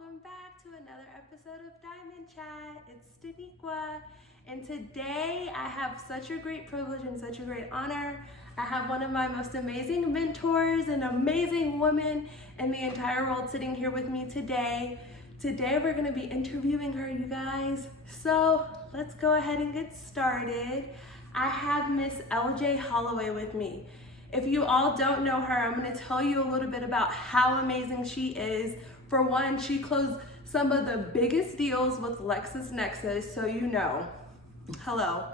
welcome back to another episode of Diamond Chat. It's Daniqua, and today I have such a great privilege and such a great honor. I have one of my most amazing mentors, an amazing woman in the entire world sitting here with me today. Today we're going to be interviewing her, you guys. So let's go ahead and get started. I have Miss LJ Holloway with me. If you all don't know her, I'm going to tell you a little bit about how amazing she is. For one, she closed some of the biggest deals with LexisNexis, so you know. Hello,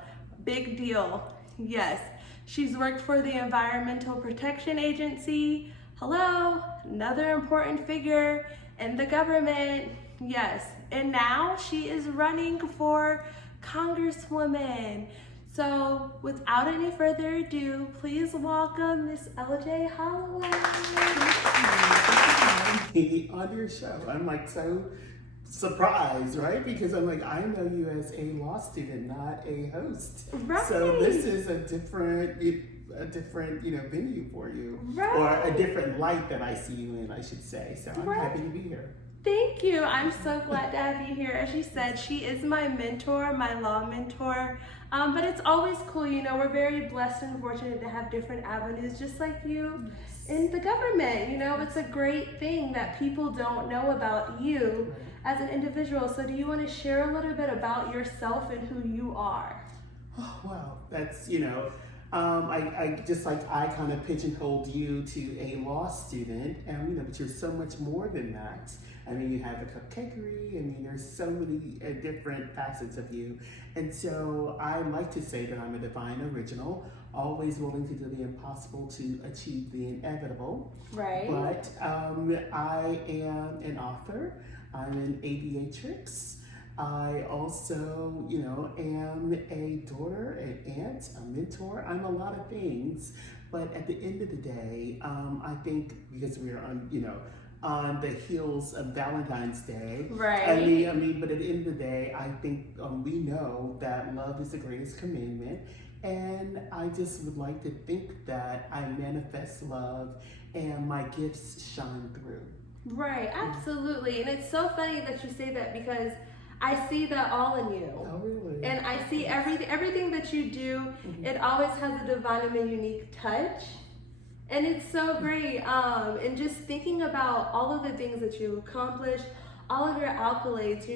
big deal. Yes, she's worked for the Environmental Protection Agency. Hello, another important figure in the government. Yes, and now she is running for Congresswoman. So without any further ado, please welcome Miss LJ Holloway. On your show. I'm like so surprised, right? Because I'm like, I know you as a law student, not a host. Right. So this is a different venue for you. Right. Or a different light that I see you in, I should say. So I'm happy to be here. Thank you. I'm so glad to have you here. As she said, she is my mentor, my law mentor. But it's always cool, you know, we're very blessed and fortunate to have different avenues just like you in the government. You know, it's a great thing that people don't know about you as an individual. So do you want to share a little bit about yourself and who you are? Oh, wow. That's, I just like I kind of pigeonholed you to a law student, and but you're so much more than that. I mean, you have the cupcakery. I mean, there's so many different facets of you, and so I like to say that I'm a divine original, always willing to do the impossible to achieve the inevitable. Right. But I am an author. I'm an aviatrix. I also, am a daughter, an aunt, a mentor. I'm a lot of things, but at the end of the day, I think because we're on the heels of Valentine's Day. Right. I mean, but at the end of the day, I think we know that love is the greatest commandment, and I just would like to think that I manifest love and my gifts shine through. Right, absolutely. And it's so funny that you say that because I see that all in you. Oh, really? And I see everything that you do, it always has a divine and a unique touch. And it's so great. And just thinking about all of the things that you accomplish, all of your accolades,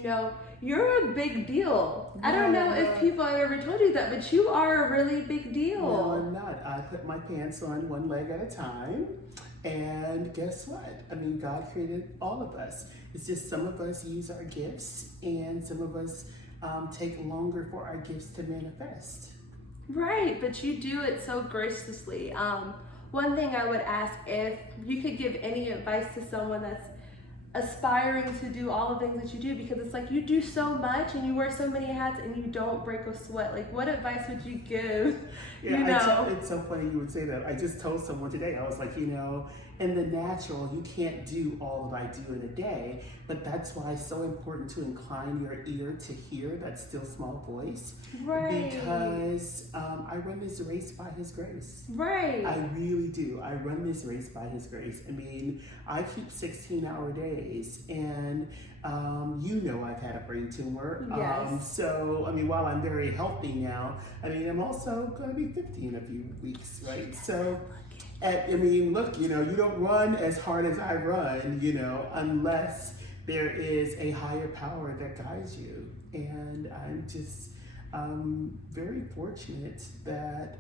you're a big deal. I don't know if people have ever told you that, but you are a really big deal. No, I'm not. I put my pants on one leg at a time. And guess what? I mean, God created all of us. It's just some of us use our gifts and some of us take longer for our gifts to manifest. Right, but you do it so graciously. One thing I would ask, if you could give any advice to someone that's aspiring to do all the things that you do, because it's like you do so much and you wear so many hats and you don't break a sweat. Like, what advice would you give? Yeah, it's so funny you would say that. I just told someone today, I was like, in the natural, you can't do all that I do in a day, but that's why it's so important to incline your ear to hear that still small voice. Right. Because I run this race by His grace. Right. I really do. I run this race by His grace. I mean, I keep 16-hour days, and I've had a brain tumor. Yes. So, while I'm very healthy now, I'm also going to be 50 in a few weeks, right? So, look, you don't run as hard as I run, unless there is a higher power that guides you. And I'm just very fortunate that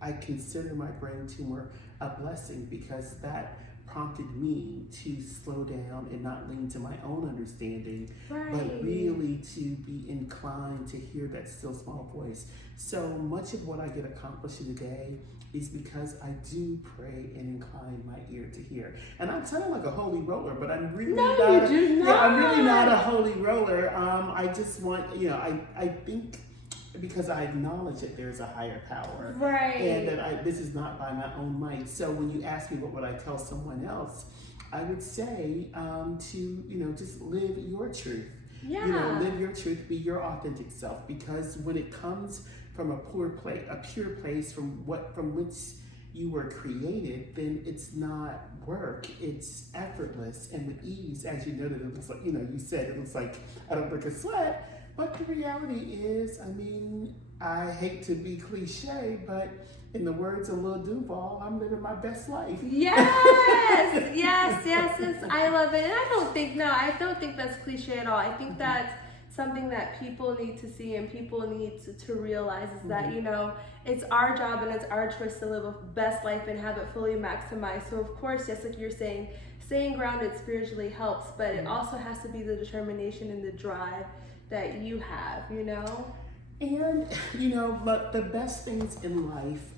I consider my brain tumor a blessing, because that prompted me to slow down and not lean to my own understanding, but really to be inclined to hear that still small voice. So much of what I get accomplished in a day is because I do pray and incline my ear to hear. And I'm sounding like a holy roller, but I'm really not. Yeah, I'm really not a holy roller. I just want, I think, because I acknowledge that there's a higher power, right, and that this is not by my own might. So when you ask me what would I tell someone else, I would say to just live your truth. Yeah. Live your truth, be your authentic self. Because when it comes from a pure place from which you were created, then it's not work. It's effortless and with ease. As you noted, it looks like, you said it looks like I don't break a sweat. But the reality is, I mean, I hate to be cliche, but in the words of Lil Duval, I'm living my best life. Yes, yes. I love it. And I don't think that's cliche at all. I think that's something that people need to see and people need to realize is that, it's our job and it's our choice to live a best life and have it fully maximized. So of course, just like you're saying, staying grounded spiritually helps, but it also has to be the determination and the drive that you have, And, but the best things in life,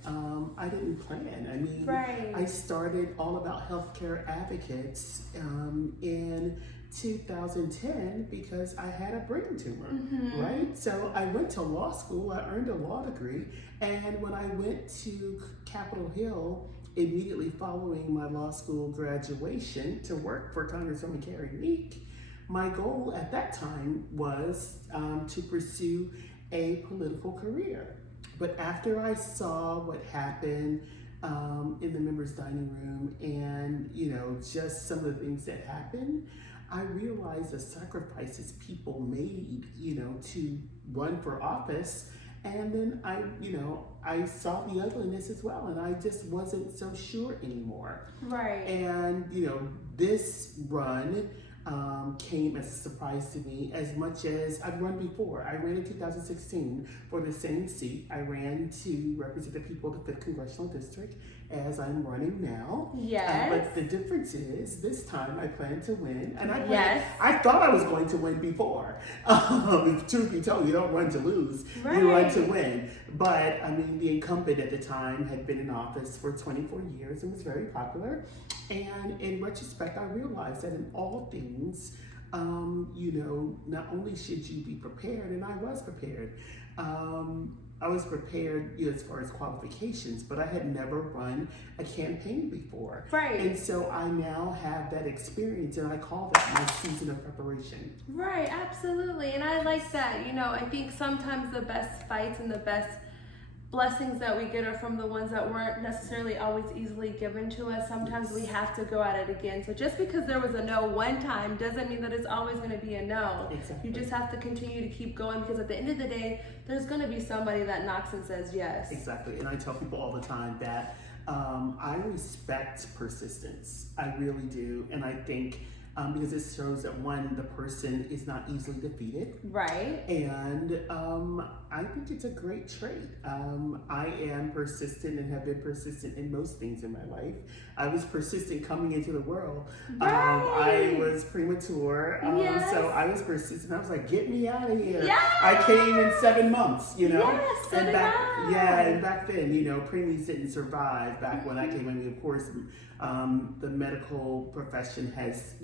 I didn't plan. I mean, I started All About Healthcare Advocates in 2010 because I had a brain tumor, right? So I went to law school, I earned a law degree, and when I went to Capitol Hill, immediately following my law school graduation to work for Congresswoman Carrie Meek, my goal at that time was to pursue a political career. But after I saw what happened in the members' dining room and, just some of the things that happened, I realized the sacrifices people made, to run for office. And then I saw the ugliness as well, and I just wasn't so sure anymore. Right. And, this run came as a surprise to me as much as I've run before. I ran in 2016 for the same seat. I ran to represent the people of the 5th Congressional District as I'm running now. Yes. But the difference is this time I plan to win. And I thought I was going to win before. If truth be told, you don't run to lose. Right. You run to win. But I mean, the incumbent at the time had been in office for 24 years and was very popular. And in retrospect, I realized that in all things, not only should you be prepared, and I was prepared. I was prepared as far as qualifications, but I had never run a campaign before. Right. And so I now have that experience, and I call that my season of preparation. Right, absolutely. And I like that. I think sometimes the best fights and the best blessings that we get are from the ones that weren't necessarily always easily given to us. Sometimes we have to go at it again. So just because there was a no one time doesn't mean that it's always going to be a no. Exactly. You just have to continue to keep going, because at the end of the day, there's going to be somebody that knocks and says yes. Exactly. And I tell people all the time that I respect persistence. I really do. And I think because it shows that the person is not easily defeated. Right. And I think it's a great trait. I am persistent and have been persistent in most things in my life. I was persistent coming into the world. Right. I was premature, so I was persistent. I was like, get me out of here. Yes. I came in 7 months, Yes, so and did back, I. yeah, and back then, preemies didn't survive back when I came in. Of course, the medical profession has,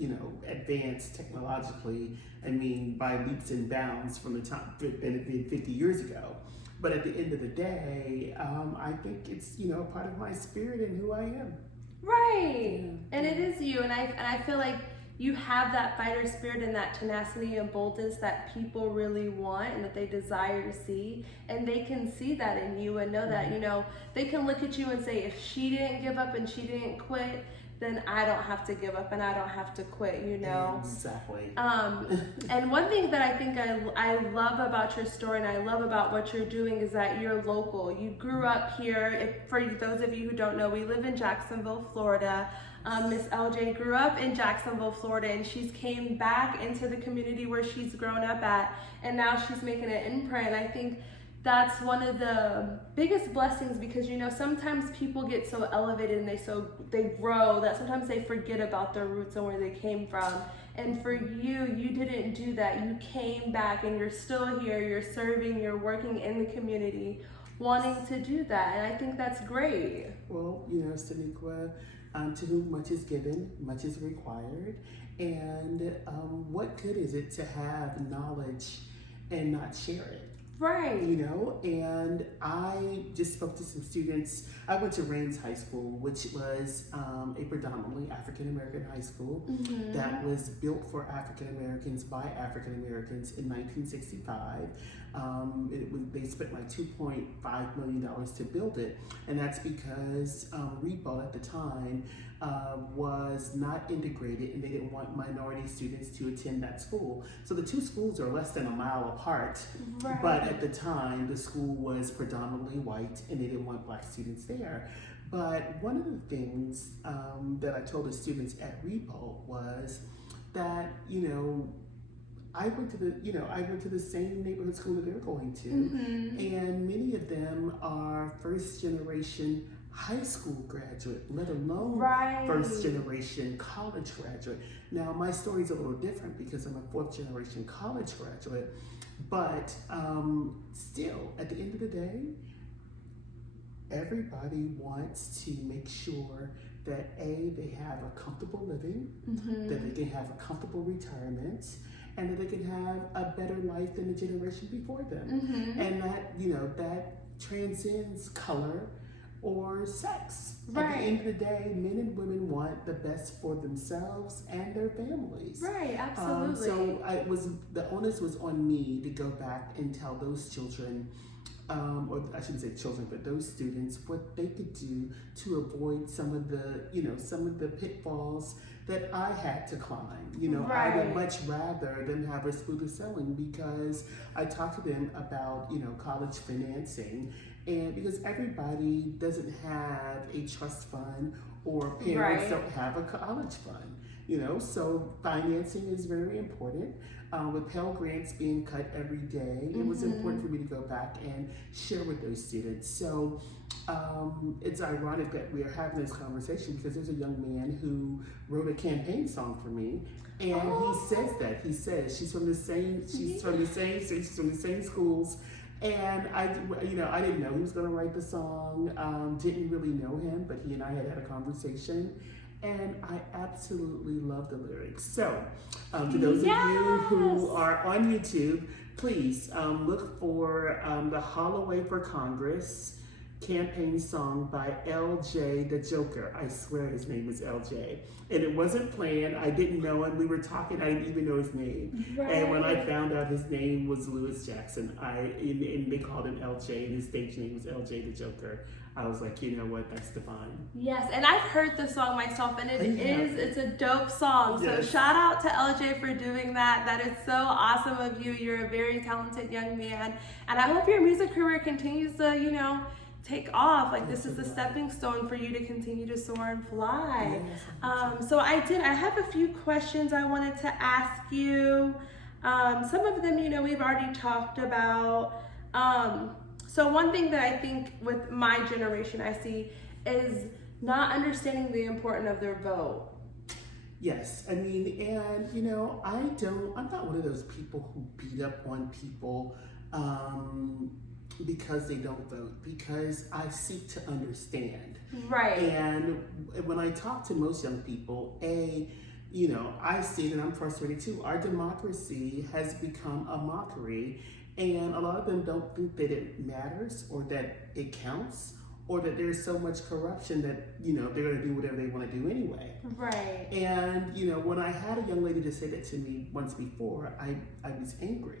advanced technologically, by leaps and bounds from the time it been 50 years ago. But at the end of the day, I think it's, part of my spirit and who I am. Right. Yeah. And it is you. And I feel like you have that fighter spirit and that tenacity and boldness that people really want and that they desire to see. And they can see that in you and know that, they can look at you and say, if she didn't give up and she didn't quit, then I don't have to give up and I don't have to quit, Exactly. And one thing that I think I love about your story and I love about what you're doing is that you're local. You grew up here. For those of you who don't know, we live in Jacksonville, Florida. Miss LJ grew up in Jacksonville, Florida, and she's came back into the community where she's grown up at, and now she's making an imprint. And I think that's one of the biggest blessings, because sometimes people get so elevated and they grow that sometimes they forget about their roots and where they came from. And for you didn't do that. You came back and you're still here, you're serving, you're working in the community, wanting to do that. And I think that's great. Well, Staniqua, to whom much is given, much is required. And what good is it to have knowledge and not share it? Right. And I just spoke to some students. I went to Raines High School, which was a predominantly African-American high school that was built for African-Americans by African-Americans in 1965. They spent like $2.5 million to build it. And that's because Repo at the time was not integrated, and they didn't want minority students to attend that school. So the two schools are less than a mile apart, Right. but at the time the school was predominantly white and they didn't want black students there. But one of the things that I told the students at Repo was that, I went to the same neighborhood school that they're going to, and many of them are first generation high school graduate, let alone first generation college graduate. Now, my story's a little different because I'm a fourth generation college graduate, but still, at the end of the day, everybody wants to make sure that they have a comfortable living, that they can have a comfortable retirement, and that they can have a better life than the generation before them. And that, that transcends color or sex. At the end of the day, men and women want the best for themselves and their families. Right, absolutely. So the onus was on me to go back and tell those children, or I shouldn't say children, but those students, what they could do to avoid some of the pitfalls that I had to climb. I would much rather them have a smooth sailing, because I talked to them about, college financing, and because everybody doesn't have a trust fund, or parents don't have a college fund, so financing is very important. With Pell Grants being cut every day, it was important for me to go back and share with those students. So it's ironic that we are having this conversation, because there's a young man who wrote a campaign song for me, and he says she's from the same schools. And I didn't know he was going to write the song, didn't really know him, but he and I had a conversation, and I absolutely love the lyrics. So, to those of you who are on YouTube, please look for the Holloway for Congress campaign song by LJ the Joker. I swear his name was LJ. And it wasn't planned. I didn't know him. We were talking. I didn't even know his name. And when I found out his name was Lewis Jackson, and they called him LJ, and his stage name was LJ the Joker, I was like, you know what, that's divine. Yes, and I've heard the song myself, and it's a dope song. So shout out to LJ for doing that. That is so awesome of you. You're a very talented young man, and I hope your music career continues to, take off. Like, this is a stepping stone for you to continue to soar and fly. So I have a few questions I wanted to ask you. Some of them, we've already talked about. So one thing that I think with my generation I see is not understanding the importance of their vote. Yes, I mean, and I'm not one of those people who beat up on people because they don't vote, because I seek to understand. Right. And when I talk to most young people, I see it, and I'm frustrated too. Our democracy has become a mockery, and a lot of them don't think that it matters, or that it counts, or that there's so much corruption that, they're going to do whatever they want to do anyway. Right. And, when I had a young lady to say that to me once before, I was angry.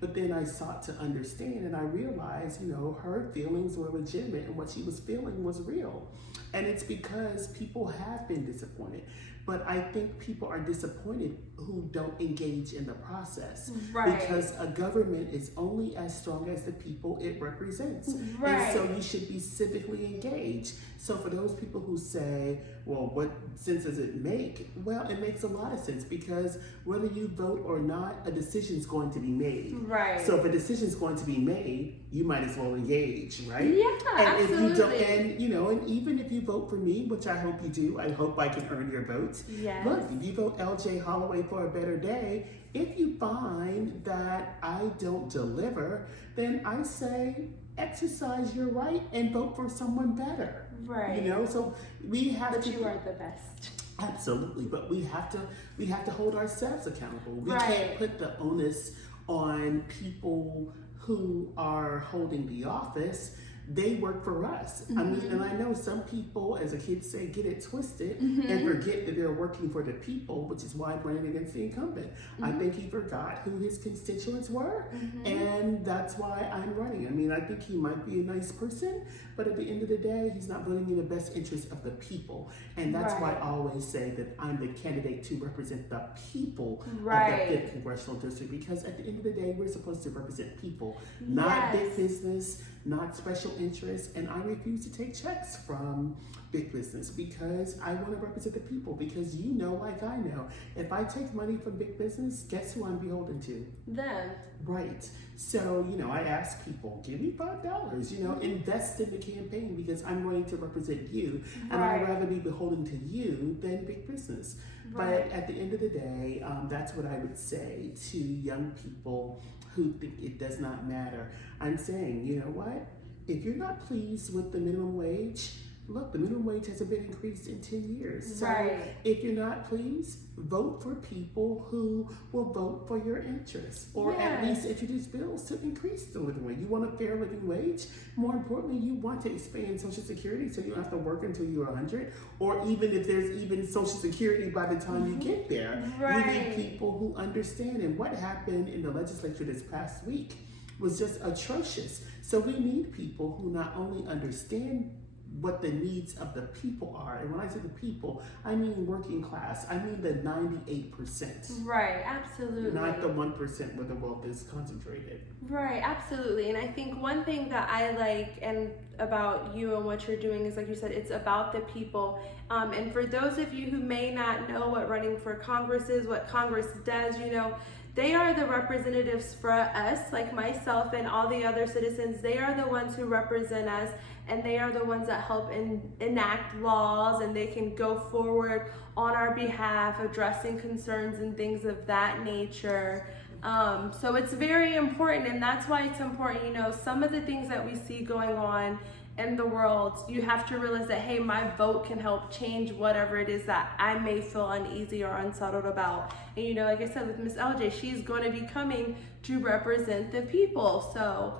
But then I sought to understand, and I realized, her feelings were legitimate, and what she was feeling was real. And it's because people have been disappointed. But I think people are disappointed who don't engage in the process. Right. Because a government is only as strong as the people it represents. Right. And so you should be civically engaged. So for those people who say, well, what sense does it make? Well, it makes a lot of sense, because whether you vote or not, a decision's going to be made. Right. So if a decision's going to be made, you might as well engage, right? Yeah, and absolutely. If you don't, and even if you vote for me, which I hope you do, I hope I can earn your vote. Yes. Look, if you vote LJ Holloway for a better day, if you find that I don't deliver, then I say exercise your right and vote for someone better. Right. So we have but to. You are the best. Absolutely, but we have to hold ourselves accountable. We Right. can't put the onus on people who are holding the office, they work for us. I mean, and I know some people, as the kids say, get it twisted and forget that they're working for the people, which is why I'm running against the incumbent. I think he forgot who his constituents were, and that's why I'm running. I mean, I think he might be a nice person, but at the end of the day, he's not voting in the best interest of the people. And that's why I always say that I'm the candidate to represent the people of the 5th Congressional District, because at the end of the day, we're supposed to represent people, not big business, not special interests, and I refuse to take checks from big business because I want to represent the people, because you know, like I know, if I take money from big business, guess who I'm beholden to? Them. Right. So, you know, I ask people, give me $5, you know, invest in the campaign because I'm going to represent you, and I'd rather be beholden to you than big business. But at the end of the day, that's what I would say to young people who think it does not matter. I'm saying, you know what? If you're not pleased with the minimum wage, look, the minimum wage hasn't been increased in 10 years. So if you're not pleased, vote for people who will vote for your interests, or at least introduce bills to increase the living wage. You want a fair living wage? More importantly, you want to expand Social Security so you don't have to work until you're 100, or even if there's even Social Security by the time you get there. You need people who understand. And what happened in the legislature this past week was just atrocious. So we need people who not only understand what the needs of the people are. And when I say the people, I mean working class. I mean the 98%. Right, absolutely. Not the 1% where the wealth is concentrated. Right, absolutely. And I think one thing that I like and about you and what you're doing is, like you said, it's about the people. And for those of you who may not know what running for Congress is, what Congress does, you know, they are the representatives for us, like myself and all the other citizens. They are the ones who represent us, and they are the ones that help enact laws, and they can go forward on our behalf, addressing concerns and things of that nature. So it's very important, and that's why it's important. You know, some of the things that we see going on in the world, you have to realize that, hey, my vote can help change whatever it is that I may feel uneasy or unsettled about. And you know, like I said, with Miss LJ, she's going to be coming to represent the people. So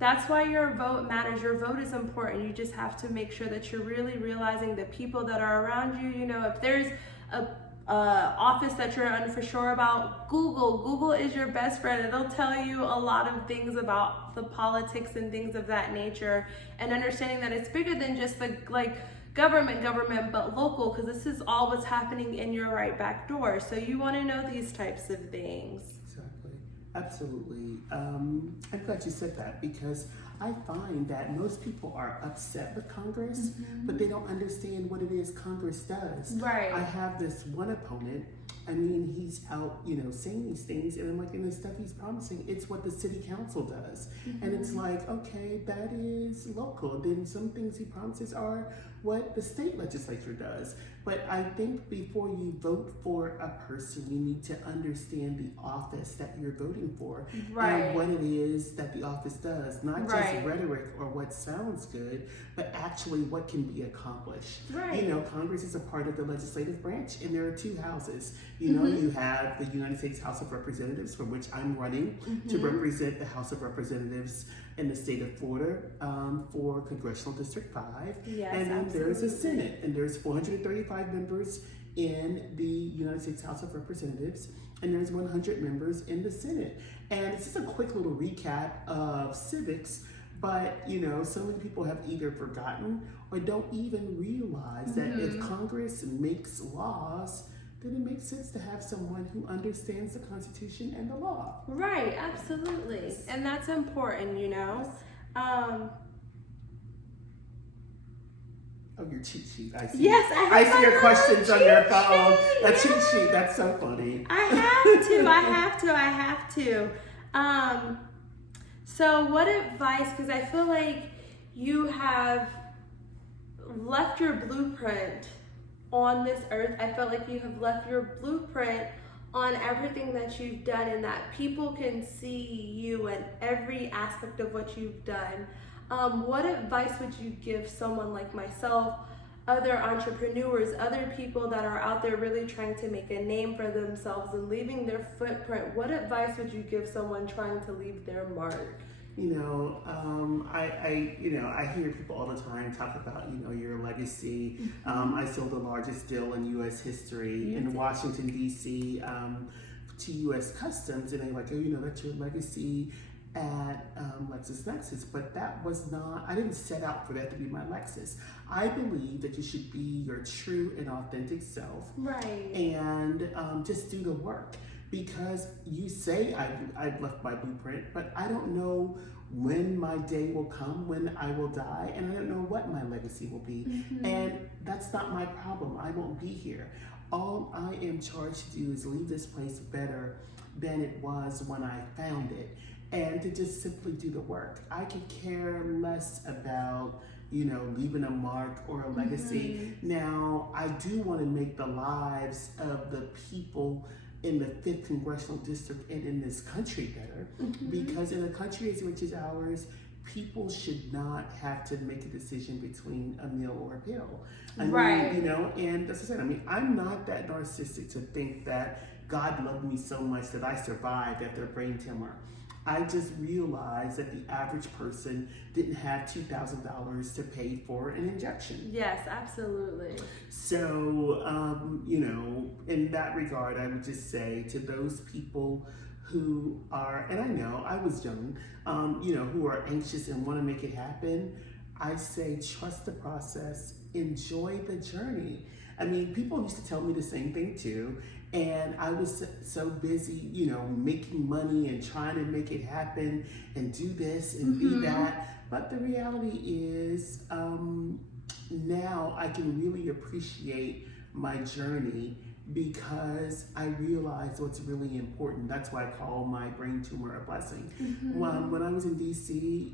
that's why your vote matters. Your vote is important. You just have to make sure that you're really realizing the people that are around you. You know, if there's a office that you're unsure about, Google is your best friend. It'll tell you a lot of things about the politics and things of that nature, and understanding that it's bigger than just the government, but local, because this is all what's happening in your right back door. So you want to know these types of things. Exactly. Absolutely. I'm glad you said that, because I find that most people are upset with Congress, but they don't understand what it is Congress does. Right. I have this one opponent. I mean, he's out, you know, saying these things, and I'm like, in the stuff he's promising, it's what the city council does. And it's like, okay, that is local. Then some things he promises are what the state legislature does. But I think before you vote for a person, you need to understand the office that you're voting for, and what it is that the office does. Not just rhetoric or what sounds good, but actually what can be accomplished. You know, Congress is a part of the legislative branch, and there are two houses. You know, you have the United States House of Representatives, from which I'm running to represent the House of Representatives in the state of Florida for Congressional District 5. And then there's a Senate, and there's 435 members in the United States House of Representatives, and there's 100 members in the Senate. And it's just a quick little recap of civics, but you know, so many people have either forgotten or don't even realize that if Congress makes laws, then it makes sense to have someone who understands the Constitution and the law. Right, absolutely. And that's important, you know. Oh, your cheat sheet. I see. Yes, I see your questions on your phone. A cheat sheet. That's so funny. I have to. So what advice, because I feel like you have left your blueprint on this earth. I felt like you have left your blueprint on everything that you've done, and that people can see you in every aspect of what you've done. What advice would you give someone like myself, other entrepreneurs, other people that are out there really trying to make a name for themselves and leaving their footprint? What advice would you give someone trying to leave their mark? I hear people all the time talk about, your legacy. I sold the largest deal in U.S. history in Washington, D.C. To U.S. Customs, and they're like, that's your legacy at LexisNexis. But that was not, I didn't set out for that to be my Lexus. I believe that you should be your true and authentic self. Right. And just do the work. Because you say I've left my blueprint, but I don't know when my day will come, when I will die, and I don't know what my legacy will be. And that's not my problem. I won't be here. All I am charged to do is leave this place better than it was when I found it, and to just simply do the work. I could care less about leaving a mark or a legacy. Now, I do want to make the lives of the people in the 5th Congressional District and in this country better, because in a country as rich as ours, people should not have to make a decision between a meal or a pill. I mean, and that's what I said. I'm not that narcissistic to think that God loved me so much that I survived after a brain tumor. I just realized that the average person didn't have $2,000 to pay for an injection. Yes, absolutely. So, in that regard, I would just say to those people who are, and I know I was young, who are anxious and want to make it happen, I say trust the process, enjoy the journey. I mean, people used to tell me the same thing too. And I was so busy, making money and trying to make it happen and do this and be that. But the reality is, now I can really appreciate my journey because I realize what's really important. That's why I call my brain tumor a blessing. When I was in DC,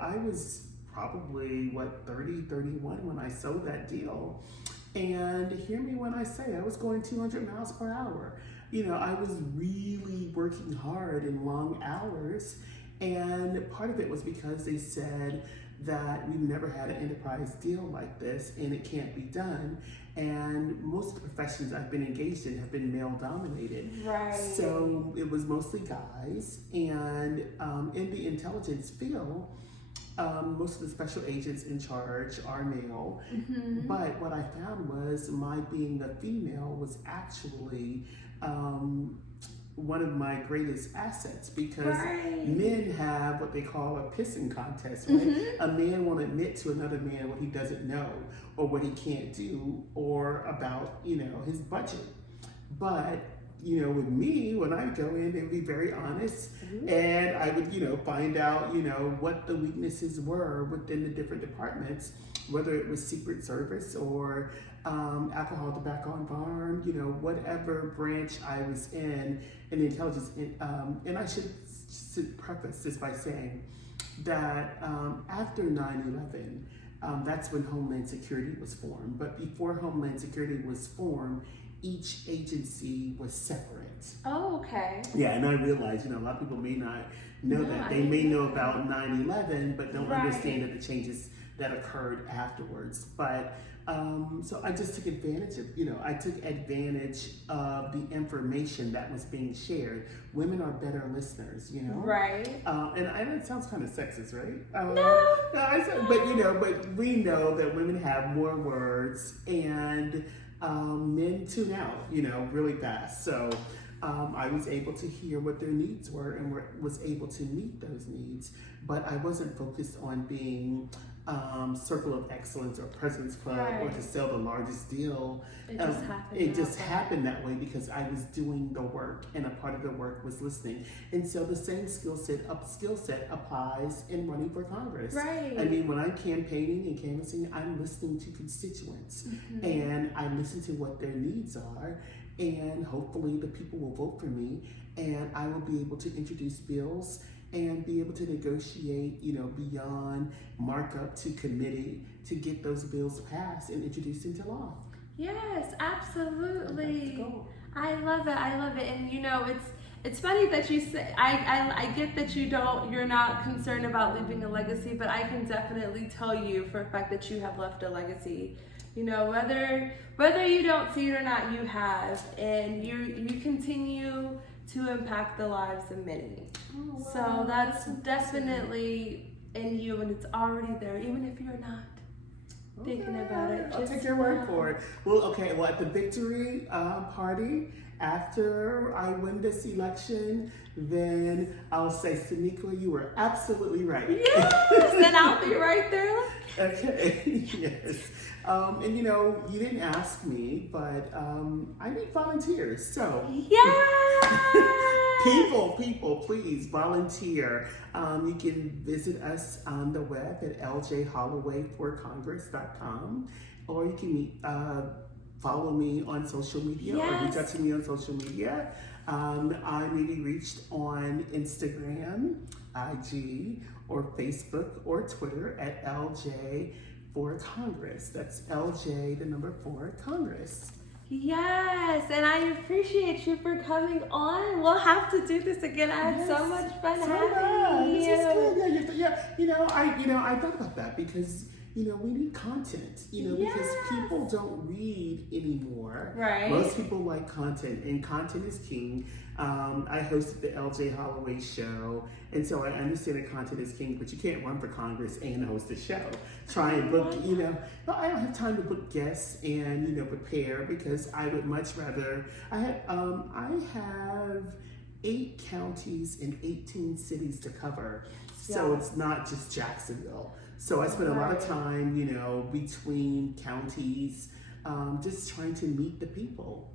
I was probably 30, 31 when I sold that deal. And hear me when I say I was going 200 miles per hour. I was really working hard in long hours. And part of it was because they said that we've never had an enterprise deal like this and it can't be done. And most of the professions I've been engaged in have been male dominated. Right. So it was mostly guys. And in the intelligence field, most of the special agents in charge are male, but what I found was my being a female was actually one of my greatest assets, because men have what they call a pissing contest, right? A man won't admit to another man what he doesn't know or what he can't do or about, his budget. But with me, when I go in, they would be very honest, and I would, find out, what the weaknesses were within the different departments, whether it was Secret Service or alcohol, tobacco, and farm, whatever branch I was in the intelligence. And I should preface this by saying that after 9/11, that's when Homeland Security was formed. But before Homeland Security was formed, each agency was separate. Oh, okay. Yeah, and I realize, a lot of people may not know that. They may know about 9/11, but don't understand that the changes that occurred afterwards. But so I just took advantage of, the information that was being shared. Women are better listeners, Right. And I know it sounds kind of sexist, right? No. But we know that women have more words, and men tune out, really fast. So I was able to hear what their needs were and was able to meet those needs. But I wasn't focused on being Circle of Excellence or President's Club or to sell the largest deal. It just happened that way because I was doing the work, and a part of the work was listening. And so the same skill set applies in running for Congress. Right. I mean, when I'm campaigning and canvassing, I'm listening to constituents, and I listen to what their needs are, and hopefully the people will vote for me, and I will be able to introduce bills and be able to negotiate, beyond markup to committee to get those bills passed and introduced into law. Yes, absolutely. I love it. And it's funny that you say, I get that you're not concerned about leaving a legacy, but I can definitely tell you for a fact that you have left a legacy. Whether you don't see it or not, you have, and you continue to impact the lives of many. Oh, wow. So that's definitely in you, and it's already there, even if you're not thinking about it. I'll take your word for it. Well, okay, well, at the victory party, after I win this election, then I'll say, Sonequa, you were absolutely right. Yes, and I'll be right there. Okay, yes. And you know, you didn't ask me, but I need volunteers, so. Yes! People, please volunteer. You can visit us on the web at ljhollowayforcongress.com, or you can follow me on social media or reach out to me on social media. I may be reached on Instagram, IG, or Facebook, or Twitter at LJ4Congress. That's LJ, the number 4, Congress. Yes, and I appreciate you for coming on. We'll have to do this again. I had so much fun having you. This is good. Yeah. You know, I thought about that because we need content. Because people don't read anymore. Right. Most people like content, and content is king. I hosted the LJ Holloway show, and so I understand that content is king, but you can't run for Congress and host a show. Try and book, but I don't have time to book guests and, prepare, because I would much rather, I have 8 counties and 18 cities to cover. So it's not just Jacksonville. So I spend a lot of time, between counties, just trying to meet the people.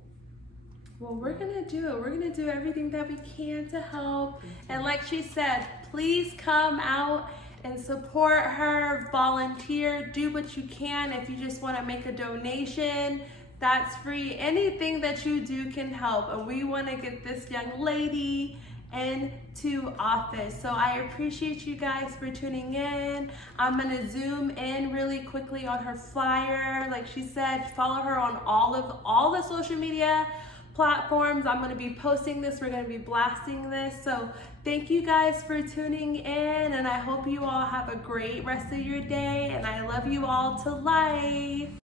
Well, we're gonna do it. We're gonna do everything that we can to help. And like she said, please come out and support her, volunteer, do what you can. If you just wanna make a donation, that's free. Anything that you do can help. And we wanna get this young lady into office. So I appreciate you guys for tuning in. I'm gonna zoom in really quickly on her flyer. Like she said, follow her on all the social media platforms. I'm going to be posting this. We're going to be blasting this. So thank you guys for tuning in, and I hope you all have a great rest of your day, and I love you all to life.